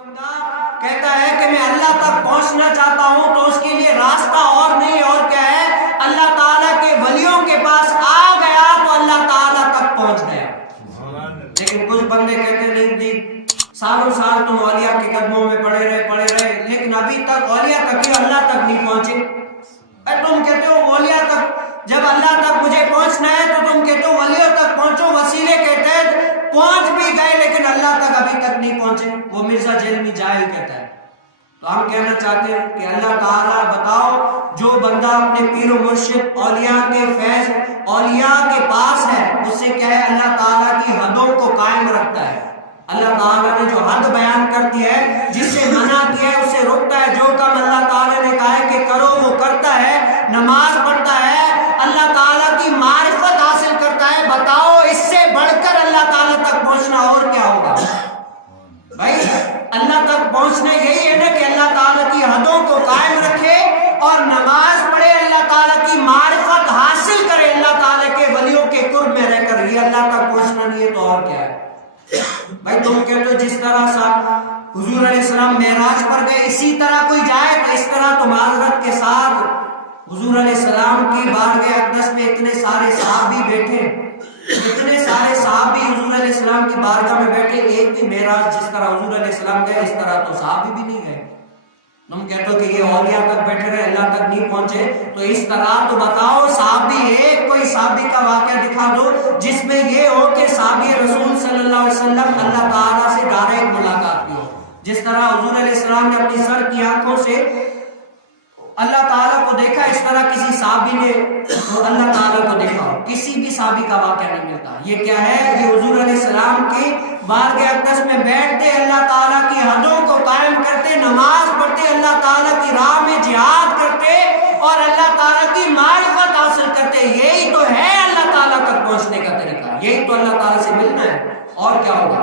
بندہ کہتا ہے کہ میں اللہ تک پہنچنا چاہتا ہوں تو اس کے لیے راستہ اور نہیں اور کیا ہے، اللہ تعالیٰ کے ولیوں کے پاس آ گیا تو اللہ تعالیٰ تک پہنچ گیا۔ لیکن کچھ بندے کہتے نہیں جی سالوں سال تم اولیاء کے قدموں میں پڑے رہے لیکن ابھی تک اولیاء تک ہی اللہ تک نہیں پہنچے۔ تم کہتے ہو اولیاء تک، جب اللہ تک مجھے پہنچنا ہے تو تم کہتے ہو ولیوں تک پہنچو، وسیلے کے تحت پہنچ بھی گئے لیکن اللہ تک ابھی تک نہیں پہنچے۔ وہ مرزا جیلمی جاہل کہتا ہے۔ تو ہم کہنا چاہتے ہیں کہ اللہ تعالیٰ بتاؤ، جو بندہ اپنے پیر و مرشد اولیاء کے فیض اولیاء کے پاس ہے اس سے کیا ہے، اللہ تعالیٰ کی حدوں کو قائم رکھتا ہے۔ اللہ تعالیٰ نے جو حد بیان کر دی ہے، جس سے منع کیا ہے اسے روکتا ہے، جو کام اللہ تعالیٰ نے کہا ہے کہ کرو وہ کرتا ہے، نماز پڑھتا ہے، اللہ تعالیٰ کی معرفت حاصل کرتا ہے۔ بتاؤ اس سے بڑھ کر اللہ تعالیٰ تک پہنچنا اور کیا ہوگا؟ بھائی اللہ تک پہنچنا یہی ہے نا کہ اللہ تعالیٰ کی حدوں کو قائم رکھے اور نماز پڑھے، اللہ تعالیٰ کی معرفت حاصل کرے، اللہ تعالیٰ کے ولیوں کے قرب میں رہ کر۔ یہ اللہ تک پہنچنا نہیں ہے تو اور کیا ہے؟ بھائی تم کہتے ہو جس طرح سا حضور علیہ السلام معراج پر گئے اسی طرح کوئی جائے تو اس طرح تو معذرت کے ساتھ حضور علیہ السلام کی بارگاہ اقدس میں اتنے سارے صحابی بیٹھے، اتنے سارے صحابی حضور علیہ السلام کی بارگاہ میں بیٹھے، ایک بھی معراج جس طرح حضور علیہ السلام گئے اس طرح تو صحابی بھی نہیں گئے۔ تم کہتے ہو کہ یہ اولیاء تک بیٹھے رہے اللہ تک نہیں پہنچے، تو اس طرح تو بتاؤ صحابی ایک کوئی صحابی کا واقعہ دکھا دو جس میں یہ ہو کہ صحابی رسول صلی اللہ علیہ وسلم اللہ تعالیٰ سے ڈائریکٹ ملاقات کی ہو، جس طرح حضور علیہ السلام نے اپنی سر کی آنکھوں سے اللہ تعالیٰ کو دیکھا، اس طرح کسی صحابی نے اللہ تعالیٰ کو دیکھا ہو۔ کسی بھی صحابی کا واقعہ نہیں ملتا۔ یہ کیا ہے؟ یہ حضور علیہ السلام کی بارگاہ اقدس میں بیٹھتے، اللہ تعالیٰ کی حدوں کو قائم کرتے، نماز پڑھتے، اللہ تعالیٰ کی راہ میں جہاد کرتے اور اللہ تعالیٰ کی معرفت حاصل کرتے۔ یہی تو ہے اللہ تعالیٰ تک پہنچنے کا طریقہ، یہی تو اللہ تعالیٰ سے ملنا ہے، اور کیا ہوگا؟